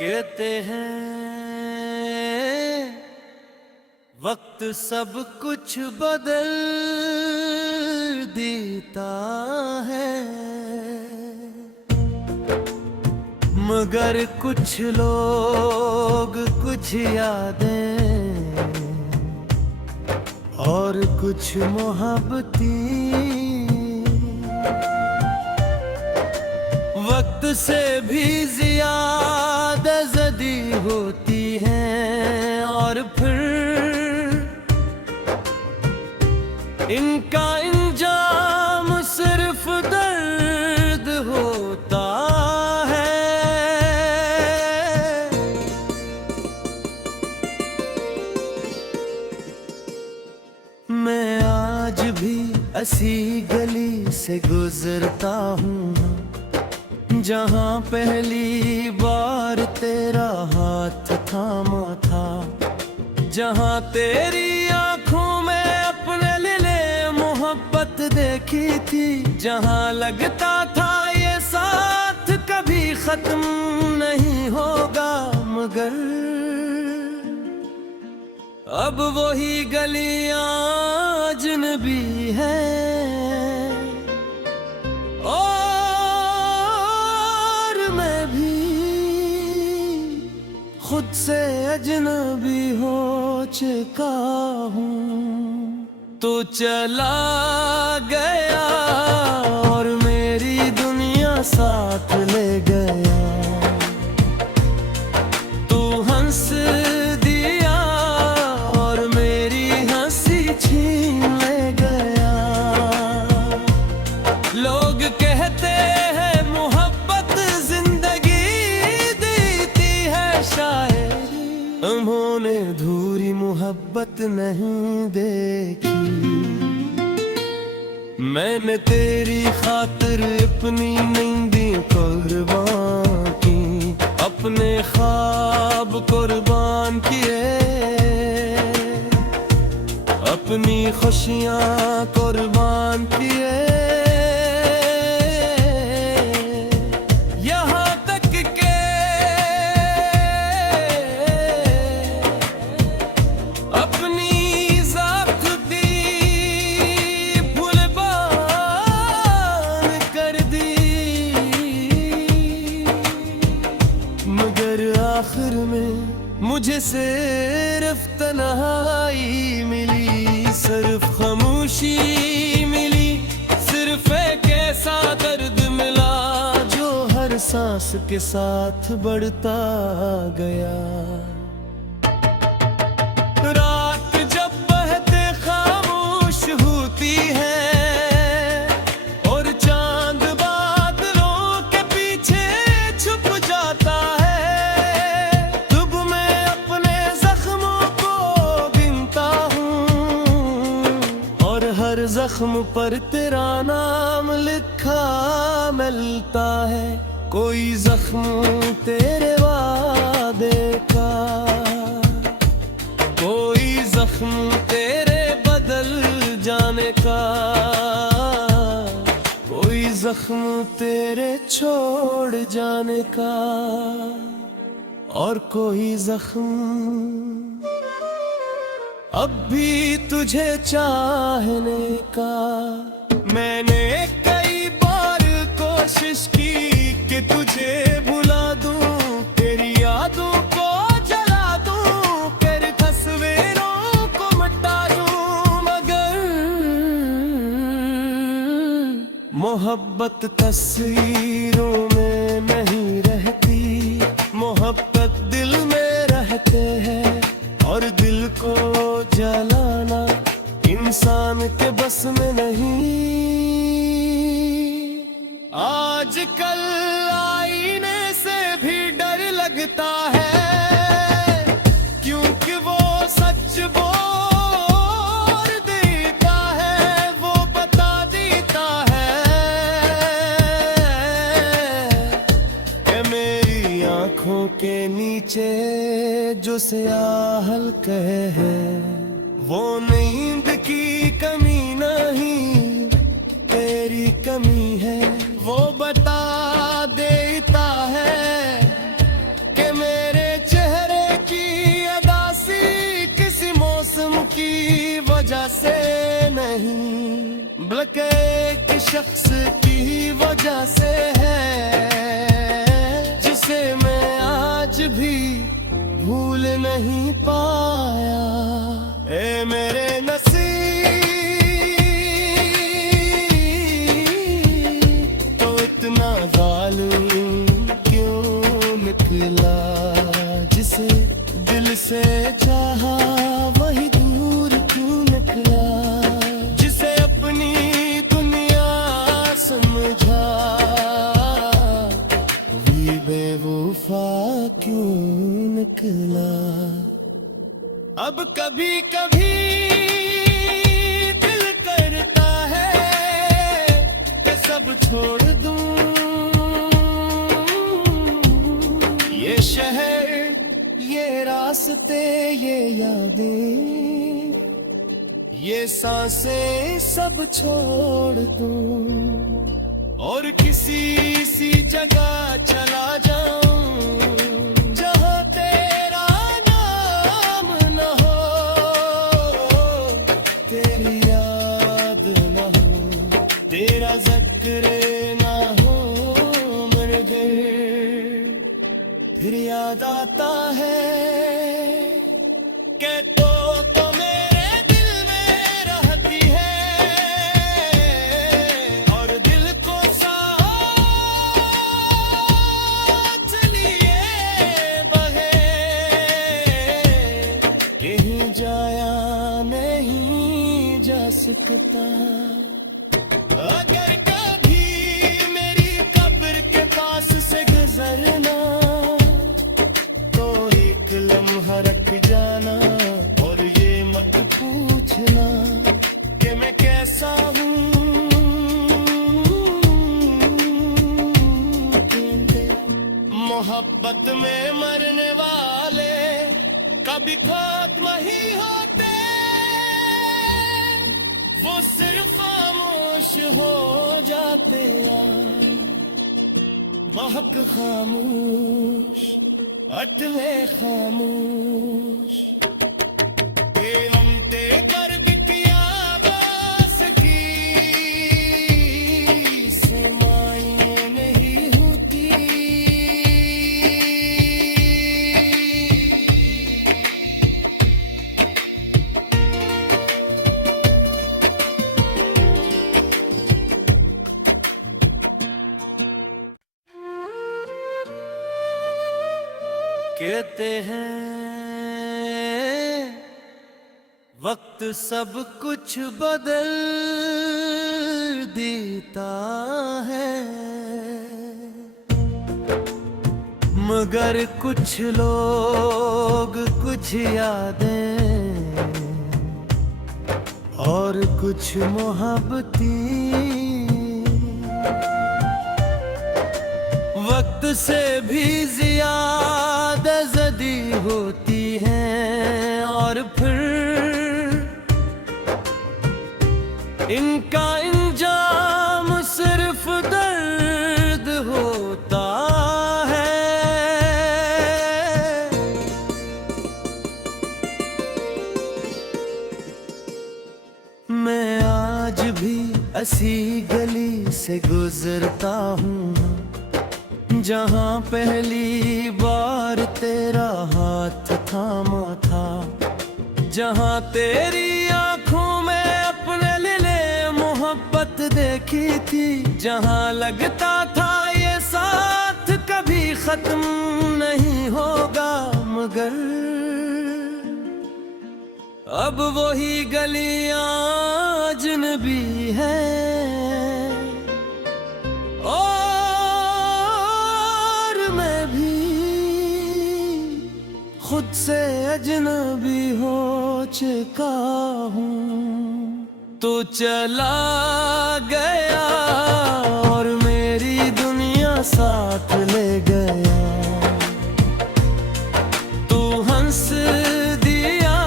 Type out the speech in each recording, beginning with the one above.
कहते हैं वक्त सब कुछ बदल देता है, मगर कुछ लोग, कुछ यादें और कुछ मोहब्बतें वक्त से भी ज्यादा ज़दी होती हैं, और फिर इनका इंजाम सिर्फ दर्द होता है। मैं आज भी ऐसी गली से गुजरता हूँ जहाँ पहली बार तेरा हाथ थामा था, जहाँ तेरी आंखों में अपने लिए मोहब्बत देखी थी, जहाँ लगता था ये साथ कभी खत्म नहीं होगा, मगर अब वही गलियां अजनबी हैं खुद से अजनबी हो चुका हूँ। तो चला गया और मेरी दुनिया साथ ले गया, तू हंस दिया और मेरी हंसी छीन ले गया। लोग कहते हैं मोहब्बत जिंदगी देती है, शायद उन्होंने धूरी मोहब्बत नहीं देखी। मैंने तेरी खातिर अपनी नींदें कुर्बान की, अपने ख्वाब कुर्बान किए, अपनी खुशियाँ कुर्बान किए, आखिर में मुझे सिर्फ तन्हाई मिली, सिर्फ खामोशी मिली, सिर्फ एक ऐसा दर्द मिला जो हर सांस के साथ बढ़ता गया। रात जब बहते खामोश होती है और चांद बादलों के पीछे छुप जाता है, हर जख्म पर तेरा नाम लिखा मिलता है। कोई जख्म तेरे वादे का, कोई जख्म तेरे बदल जाने का, कोई जख्म तेरे छोड़ जाने का, और कोई जख्म अब भी तुझे चाहने का। मैंने कई बार कोशिश की कि तुझे भुला दूं, तेरी यादों को जला दूं, तेरी तस्वीरों को मिटा दूं, मगर मोहब्बत तस्वीरों में नहीं रहती, मोहब्बत दिल में रहते हैं, और दिल को जलाना इंसान के बस में नहीं। आजकल आईने से भी डर लगता है, क्योंकि वो सच बोल देता है, वो बता देता है कि मेरी आंखों के नीचे जो स्याह हल्के है, वो नींद की कमी नहीं तेरी कमी है। वो बता देता है कि मैं फर्क एक शख्स की वजह से है, जिसे मैं आज भी भूल नहीं पाया। ए मेरे नसीब, तो इतना जालिम क्यों निकला, जिसे दिल से चाहा वही दूर क्यों निकला, जिसे अपनी दुनिया समझा भी बेवफा क्यों निकला। अब कभी कभी दिल करता है कि सब छोड़ दूं, ये शहर, ये रास्ते, ये यादें, ये सांसें सब छोड़ दूं और किसी सी जगह चला जाऊं जहां तेरा नाम न हो, तेरी याद न हो, तेरा जिक्र न हो मेरे दिल। फिर याद आता है कि तो मेरे दिल में रहती है और दिल को साथ लिए बहे, कहीं जाया नहीं जा सकता। अगर कभी मेरी कब्र के पास से गुजरना तो एक लम्हा रख जाना और ये मत पूछना कि मैं कैसा हूँ। मोहब्बत में मरने वाले कभी खात्मा ही होते, वो सिर्फ खामोश हो जाते हैं, महक खामोश, अटले खामोश। हमते गर्द किया बस की समाएं नहीं होती, कहते हैं वक्त सब कुछ बदल देता है, मगर कुछ लोग, कुछ यादें और कुछ मोहब्बतें वक्त से भी ज्यादा जदी होती हैं और फिर इनका इंजाम सिर्फ दर्द होता है। मैं आज भी ऐसी गली से गुजरता हूँ जहाँ पहली बार तेरा हाथ थामा था, जहाँ तेरी आंखों में अपने लिए मोहब्बत देखी थी, जहाँ लगता था ये साथ कभी खत्म नहीं होगा, मगर अब वही गलियां अजनबी हैं खुद से अजनबी हो चुका हूँ। तो चला गया और मेरी दुनिया साथ ले गया, तू हंस दिया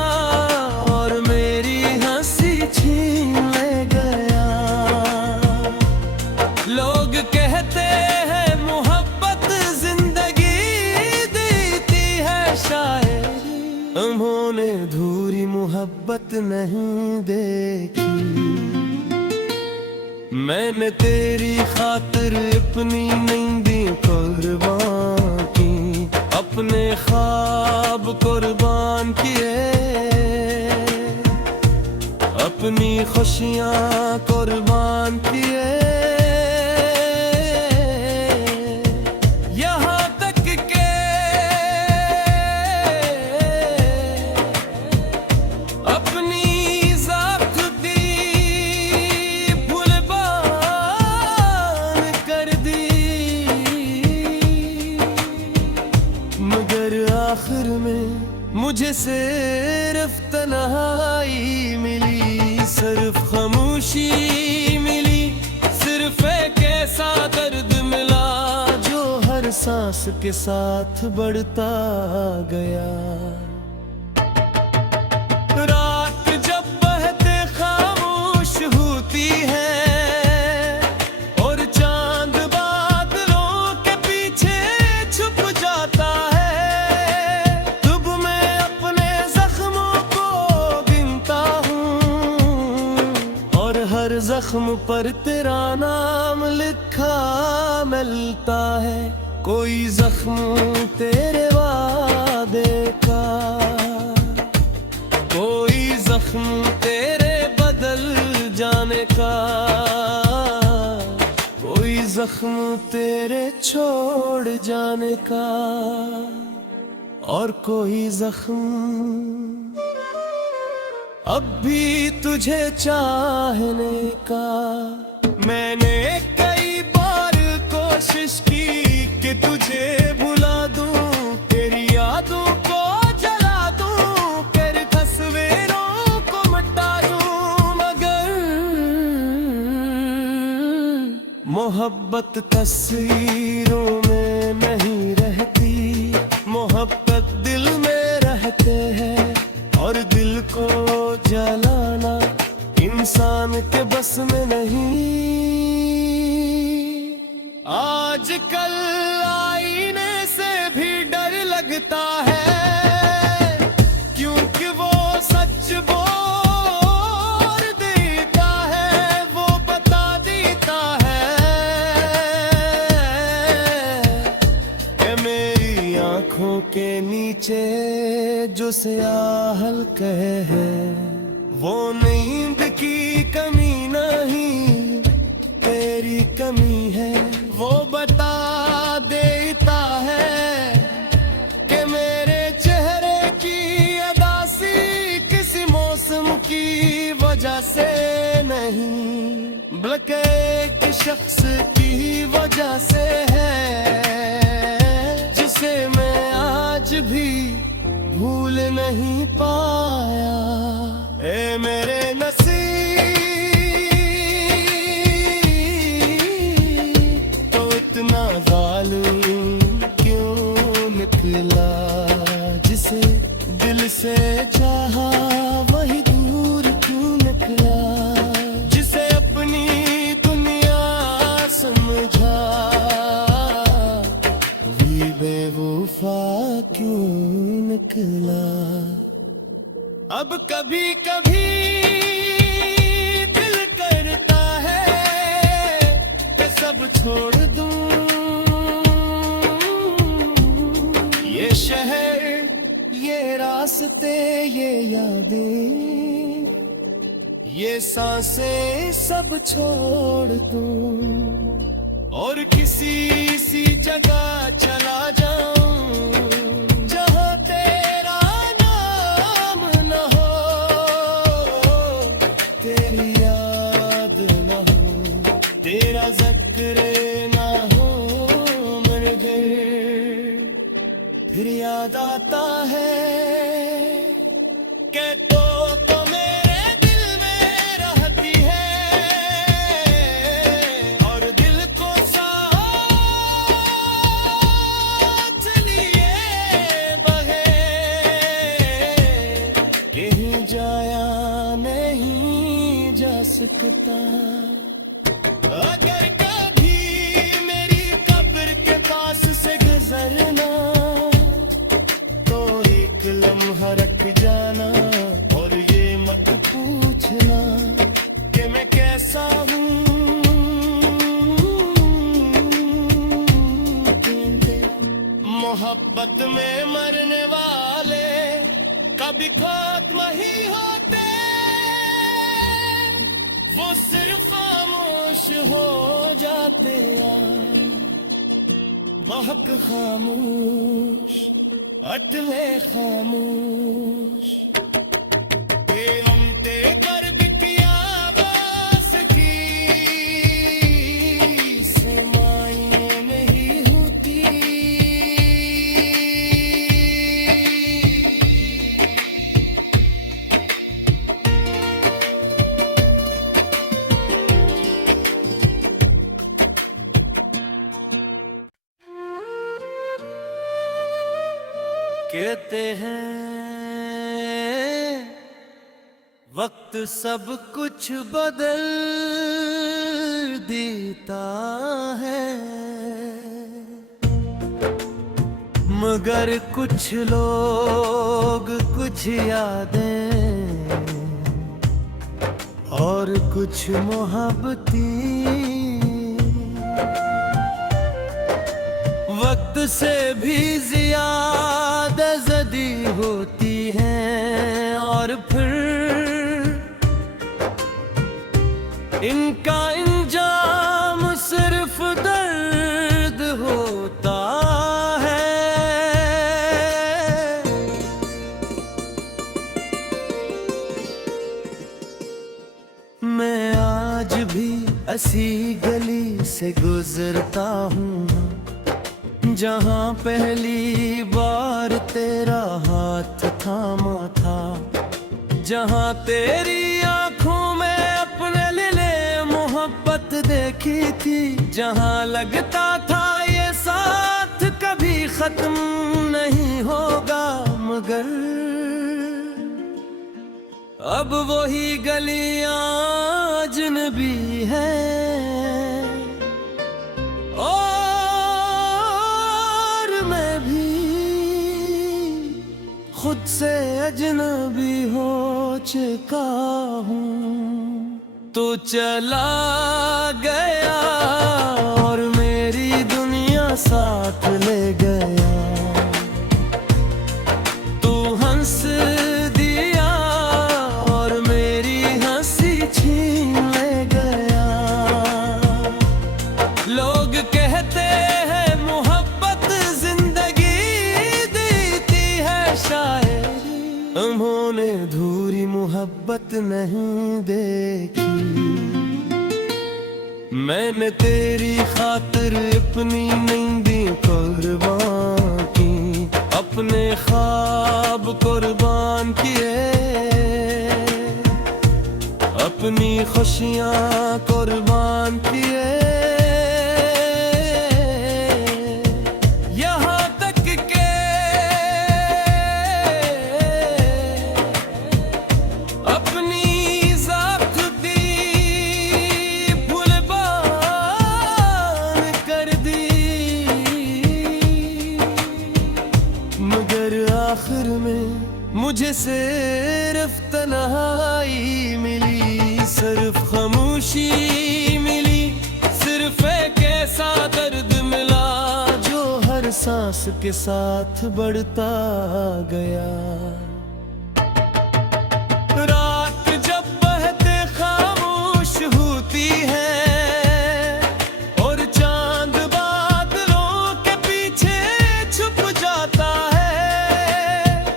और मेरी हंसी छीन ले गया। लोग कहते हैं मोहब्बत जिंदगी देती है, शायद उन्होंने धूरी मोहब्बत नहीं देखी। मैंने तेरी खातिर अपनी नींदें कुर्बान की, अपने ख्वाब कुर्बान किए, अपनी खुशियाँ कुर्बान किए, यहाँ तक के अपनी ज़ात दी कुर्बान कर दी, मगर आखिर में मुझे सिर्फ तन्हाई मिली, सिर्फ खामोशी मिली, सिर्फ एक ऐसा दर्द मिला जो हर सांस के साथ बढ़ता गया। रात जब बहते खामोश होती है और चांद बादलों के पीछे छुप जाता है, तब मैं अपने जख्मों को गिनता हूँ और हर जख्म पर तेरा नाम लिखा मिलता है। कोई जख्म तेरे वादे का, कोई जख्म तेरे बदल जाने का, कोई जख्म तेरे छोड़ जाने का, और कोई जख्म अब भी तुझे चाहने का। मैंने कई बार कोशिश की कि तुझे भुला दूं, तेरी यादों को जला दूं, तेरी तस्वीरों को मिटा दूं, मगर मोहब्बत तस्वीरों में नहीं रहती, मोहब्बत दिल में रहते हैं, और दिल को जलाना इंसान के बस में नहीं। आजकल आईने से भी डर लगता है, क्योंकि वो सच बोल देता है, वो बता देता है कि मेरी आंखों के नीचे जो स्याह हल्के है, वो नींद की कमी नहीं तेरी कमी है। वो बता देता है कि मेरे चेहरे की अदासी किसी मौसम की वजह से नहीं, बल्कि एक शख्स की वजह से है, जिसे मैं आज भी भूल नहीं पाया। ए मेरे नसीब तो इतना जालिम क्यों निकला, जिसे दिल से चाहा वही दूर क्यों निकला, जिसे अपनी दुनिया समझा भी बेवफा क्यों निकला। अब कभी कभी दिल करता है कि सब छोड़ दूं, ये शहर, ये रास्ते, ये यादें, ये सांसें सब छोड़ दूं, और किसी सी जगह चला जाऊं जहां तेरा नाम न हो, तेरी याद न हो, तेरा ज़िक्र न हो मेरे घर। फिर याद आता है कि तो मेरे दिल में रहती है, और दिल को साथ लिए बगैर कहीं जाया नहीं जा सकता। अगर कभी मेरी कब्र के पास से गुजरना तो एक लम्हा रख जाना, और ये मत पूछना कि मैं कैसा हूँ, मोहब्बत में मरने वाले कभी खात्मा ही होते, वो सिर्फ खामोश हो जाते यार, बहुत खामोश, अटले खामोश। हमते गर्व किया बस की समाये नहीं होती, कहते हैं वक्त सब कुछ बदल देता है, मगर कुछ लोग, कुछ यादें और कुछ मोहब्बतें वक्त से भी ज्यादा जदी होती हैं, और फिर इनका इंजाम सिर्फ दर्द होता है। मैं आज भी ऐसी गली से गुजरता हूँ जहाँ पहली बार तेरा हाथ थामा था, जहाँ तेरी आंखों में अपने लिए मोहब्बत देखी थी, जहाँ लगता था ये साथ कभी खत्म नहीं होगा, मगर अब वही गलियां अजनबी हैं, खुद से अजनबी हो चुका हूँ। तो चला गया और मेरी दुनिया साथ ले गया, तू हंस दिया और मेरी हंसी छीन ले गया। लोग कहते हैं मोहब्बत जिंदगी देती है, शायद उन्होंने धूरी मोहब्बत नहीं देखी। मैंने तेरी खातिर अपनी नींदें कुर्बान की, अपने ख्वाब कुर्बान किए, अपनी खुशियाँ कुर्बान किए, यहाँ तक के अपनी ज़ात भी कुर्बान कर दी, मगर आखिर में मुझे सिर्फ तन्हाई मिली, सिर्फ खामोशी मिली, सिर्फ एक ऐसा दर्द मिला जो हर सांस के साथ बढ़ता गया। रात जब बहते खामोश होती है और चांद बादलों के पीछे छुप जाता है,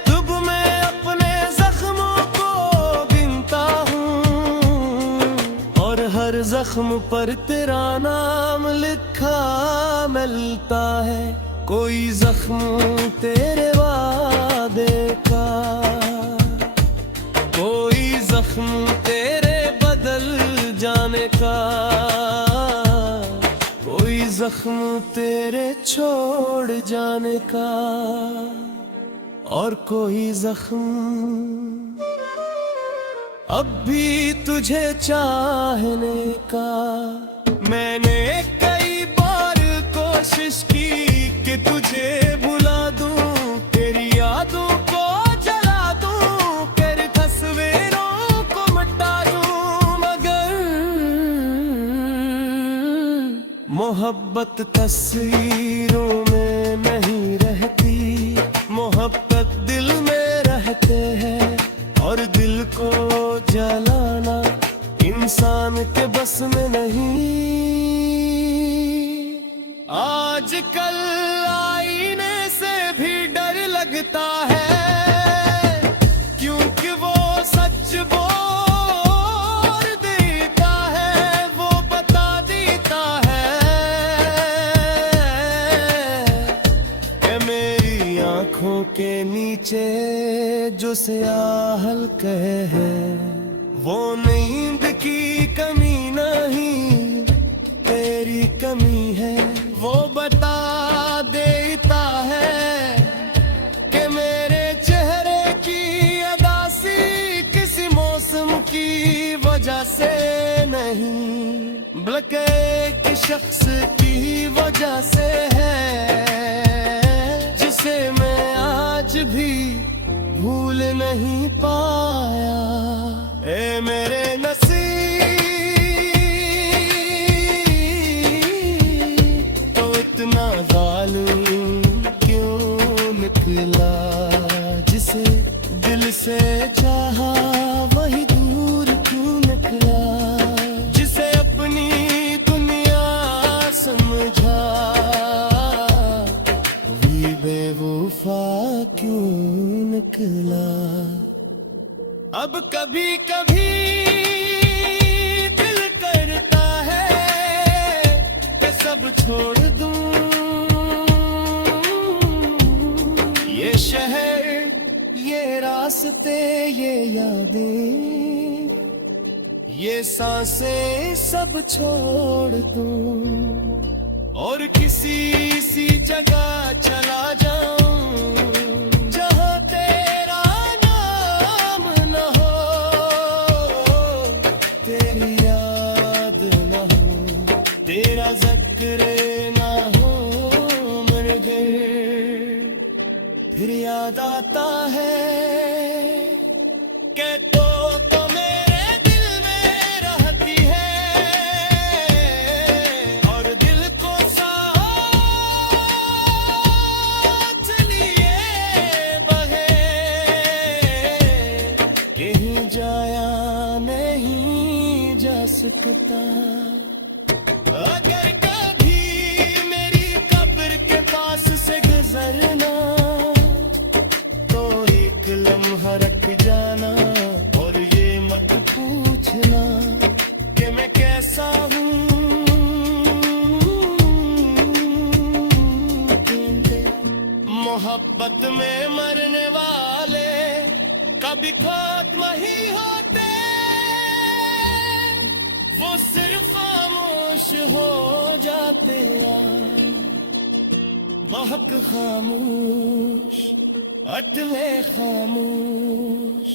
तब मैं अपने जख्मों को गिनता हूँ और हर जख्म पर तेरा नाम लिखा मिलता है। कोई जख्म तेरे वादे का, कोई जख्म तेरे बदल जाने का, कोई जख्म तेरे छोड़ जाने का, और कोई जख्म अब भी तुझे चाहने का। मैंने कई बार कोशिश की कि तुझे भुला दूं, तेरी यादों को जला दूं, तेरी तस्वीरों को मिटा दूं, मगर मोहब्बत तस्वीरों में नहीं रहती, इंसान के बस में नहीं। आजकल आईने से भी डर लगता है, क्योंकि वो सच बोल देता है, वो बता देता है कि मेरी आंखों के नीचे जो स्याह हल्के है, वो नींद की कमी नहीं तेरी कमी है। वो बता देता है कि मेरे चेहरे की अदासी किसी मौसम की वजह से नहीं, बल्कि एक शख्स की वजह से है, जिसे मैं आज भी भूल नहीं पाया। ए मेरे नसीब, तो इतना जालिम क्यों निकला, जिसे दिल से चाहा वही दूर क्यों निकला, जिसे अपनी दुनिया समझा वही बेवफा क्यों निकला। अब कभी कभी दिल करता है कि सब छोड़ दूं, ये शहर, ये रास्ते, ये यादें, ये सांसें सब छोड़ दूं और किसी सी जगह चला जाऊं जहां तेरा नाम न हो, तेरी याद न हो, तेरा जिक्र न हो मेरे घर। फिर याद आता है कि तो मेरे दिल में रहती है और दिल को साथ लिए बहे, कहीं जाया नहीं जा सकता। अगर कभी मेरी कब्र के पास से गुजरना तो एक लम्हा रख जाना और ये मत पूछना कि मैं कैसा हूँ। मोहब्बत में मरने वाले कभी खात्मा ही होते, वो सिर्फ खामोश हो जाते हैं, बहुत खामोश, अटले खामोश।